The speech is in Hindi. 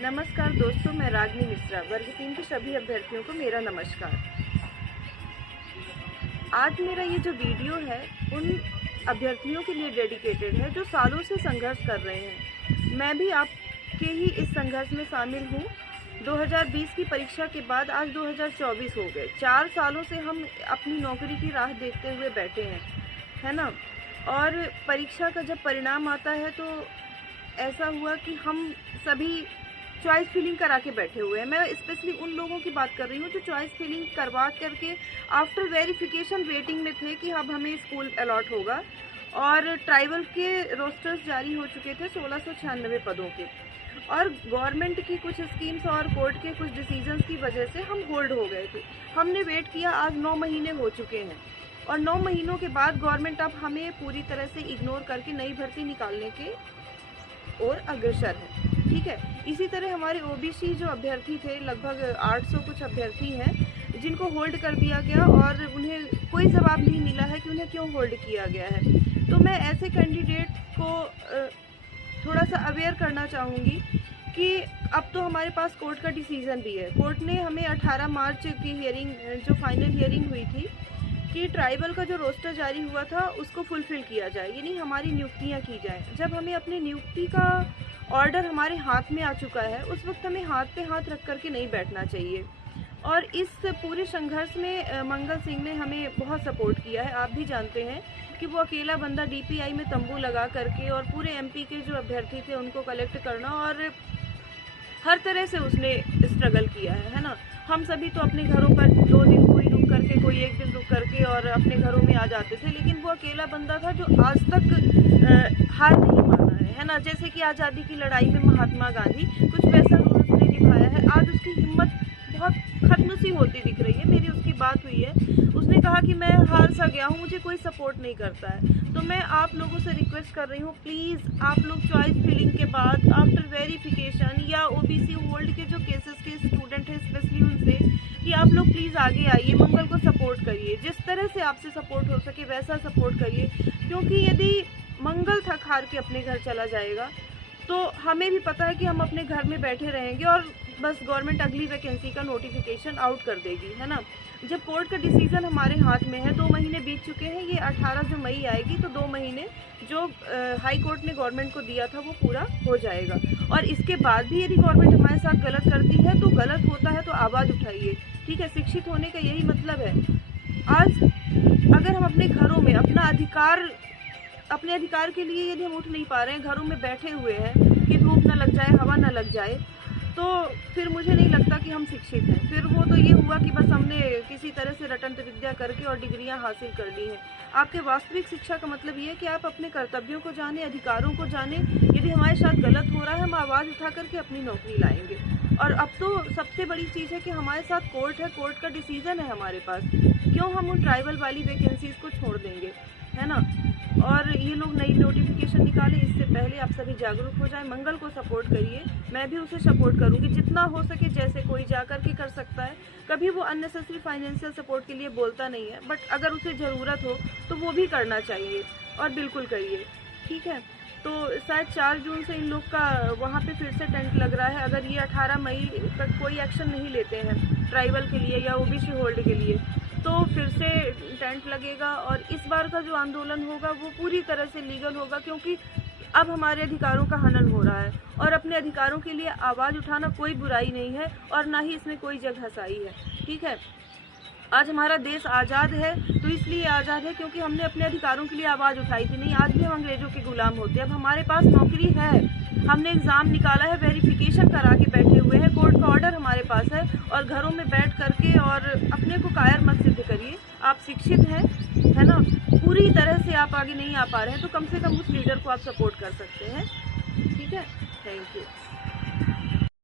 नमस्कार दोस्तों, मैं रागनी मिश्रा। वर्ग 3 के सभी अभ्यर्थियों को मेरा नमस्कार। आज मेरा ये जो वीडियो है उन अभ्यर्थियों के लिए डेडिकेटेड है जो सालों से संघर्ष कर रहे हैं। मैं भी आपके ही इस संघर्ष में शामिल हूँ। 2020 की परीक्षा के बाद आज 2024 हो गए। 4 सालों से हम अपनी नौकरी की राह देखते हुए बैठे हैं, है ना। और परीक्षा का जब परिणाम आता है तो ऐसा हुआ कि हम सभी चॉइस फिलिंग करा के बैठे हुए हैं। मैं स्पेशली उन लोगों की बात कर रही हूँ जो चॉइस फिलिंग करवा करके आफ्टर वेरिफिकेशन वेटिंग में थे कि अब हमें स्कूल अलॉट होगा। और ट्राइबल के रोस्टर्स जारी हो चुके थे 1696 पदों के, और गवर्नमेंट की कुछ स्कीम्स और कोर्ट के कुछ डिसीजंस की वजह से हम होल्ड हो गए थे। हमने वेट किया, आज 9 महीने हो चुके हैं, और 9 महीनों के बाद गवर्नमेंट अब हमें पूरी तरह से इग्नोर करके नई भर्ती निकालने के और अग्रसर है। ठीक है, इसी तरह हमारे ओबीसी जो अभ्यर्थी थे, लगभग 800 कुछ अभ्यर्थी हैं जिनको होल्ड कर दिया गया और उन्हें कोई जवाब नहीं मिला है कि उन्हें क्यों होल्ड किया गया है। तो मैं ऐसे कैंडिडेट को थोड़ा सा अवेयर करना चाहूँगी कि अब तो हमारे पास कोर्ट का डिसीज़न भी है। कोर्ट ने हमें 18 मार्च की हियरिंग, जो फाइनल हियरिंग हुई थी, कि ट्राइबल का जो रोस्टर जारी हुआ था उसको फुलफिल किया जाए, यानी हमारी नियुक्तियां की जाएं। जब हमें अपनी नियुक्ति का ऑर्डर हमारे हाथ में आ चुका है, उस वक्त हमें हाथ पे हाथ रख करके नहीं बैठना चाहिए। और इस पूरे संघर्ष में मंगल सिंह ने हमें बहुत सपोर्ट किया है। आप भी जानते हैं कि वो अकेला बंदा डीपीआई में तंबू लगा करके और पूरे एमपी के जो अभ्यर्थी थे उनको कलेक्ट करना, और हर तरह से उसने स्ट्रगल किया है ना। हम सभी तो अपने घरों पर 2 दिन कोई रुक करके, कोई 1 दिन रुक करके और अपने घरों में आ जाते थे, लेकिन वो अकेला बंदा था जो आज तक हार नहीं माना है ना। जैसे कि आज़ादी की लड़ाई में महात्मा गांधी, कुछ वैसा रोल उसने निभाया है। आज उसकी हिम्मत बहुत खत्म सी होती दिख रही है। मेरी उसकी बात हुई है, उसने कहा कि मैं हार सा गया हूँ, मुझे कोई सपोर्ट नहीं करता है। तो मैं आप लोगों से रिक्वेस्ट कर रही हूँ, प्लीज़ आप लोग चॉइस फिलिंग के बाद आफ्टर वेरिफिकेशन या ओबीसी होल्ड के जो केसेस के स्टूडेंट हैं स्पेशली उनसे, कि आप लोग प्लीज़ आगे आइए, मंगल को सपोर्ट करिए। जिस तरह से आपसे सपोर्ट हो सके वैसा सपोर्ट करिए, क्योंकि यदि मंगल थक हार के अपने घर चला जाएगा तो हमें भी पता है कि हम अपने घर में बैठे रहेंगे और बस गवर्नमेंट अगली वैकेंसी का नोटिफिकेशन आउट कर देगी, है ना। जब कोर्ट का डिसीजन हमारे हाथ में है, 2 महीने बीत चुके हैं, ये 18 जो मई आएगी तो 2 महीने जो हाई कोर्ट ने गवर्नमेंट को दिया था वो पूरा हो जाएगा। और इसके बाद भी यदि गवर्नमेंट हमारे साथ गलत करती है तो गलत होता है तो आवाज़ उठाइए। ठीक है, शिक्षित होने का यही मतलब है। आज अगर हम अपने घरों में अपने अधिकार के लिए यदि हम उठ नहीं पा रहे हैं, घरों में बैठे हुए हैं कि धूप ना लग जाए, हवा ना लग जाए, तो फिर मुझे नहीं लगता कि हम शिक्षित हैं। फिर वो तो ये हुआ कि बस हमने किसी तरह से रटंत विद्या करके और डिग्रियां हासिल कर ली हैं। आपके वास्तविक शिक्षा का मतलब ये है कि आप अपने कर्तव्यों को जाने, अधिकारों को जाने। यदि हमारे साथ गलत हो रहा है, हम आवाज़ उठा करके अपनी नौकरी लाएंगे। और अब तो सबसे बड़ी चीज़ है कि हमारे साथ कोर्ट है, कोर्ट का डिसीज़न है हमारे पास। क्यों हम उन ट्राइबल वाली वैकेंसीज को छोड़ देंगे, है ना। और ये लोग नई नोटिफिकेशन निकाले, इससे पहले आप सभी जागरूक हो जाएं, मंगल को सपोर्ट करिए। मैं भी उसे सपोर्ट करूंगी जितना हो सके, जैसे कोई जा कर के कर सकता है। कभी वो अननेसेसरी फाइनेंशियल सपोर्ट के लिए बोलता नहीं है, बट अगर उसे ज़रूरत हो तो वो भी करना चाहिए, और बिल्कुल करिए। ठीक है, तो शायद 4 जून से इन लोग का वहाँ पे फिर से टेंट लग रहा है। अगर ये 18 मई तक कोई एक्शन नहीं लेते हैं ट्राइबल के लिए या ओबीसी होल्ड के लिए, तो फिर से टेंट लगेगा। और इस बार का जो आंदोलन होगा वो पूरी तरह से लीगल होगा, क्योंकि अब हमारे अधिकारों का हनन हो रहा है, और अपने अधिकारों के लिए आवाज़ उठाना कोई बुराई नहीं है और ना ही इसमें कोई जगहसाई है। ठीक है, आज हमारा देश आज़ाद है तो इसलिए आज़ाद है क्योंकि हमने अपने अधिकारों के लिए आवाज़ उठाई थी। नहीं, आज भी हम अंग्रेज़ों के गुलाम होते। अब हमारे पास नौकरी है, हमने एग्ज़ाम निकाला है, वेरिफिकेशन करा के बैठे हुए हैं, कोर्ट का ऑर्डर हमारे पास है, और घरों में बैठ करके और अपने को कायर मत सिद्ध करिए। आप शिक्षित हैं, है ना। पूरी तरह से आप आगे नहीं आ पा रहे हैं तो कम से कम उस लीडर को आप सपोर्ट कर सकते हैं। ठीक है, थैंक यू।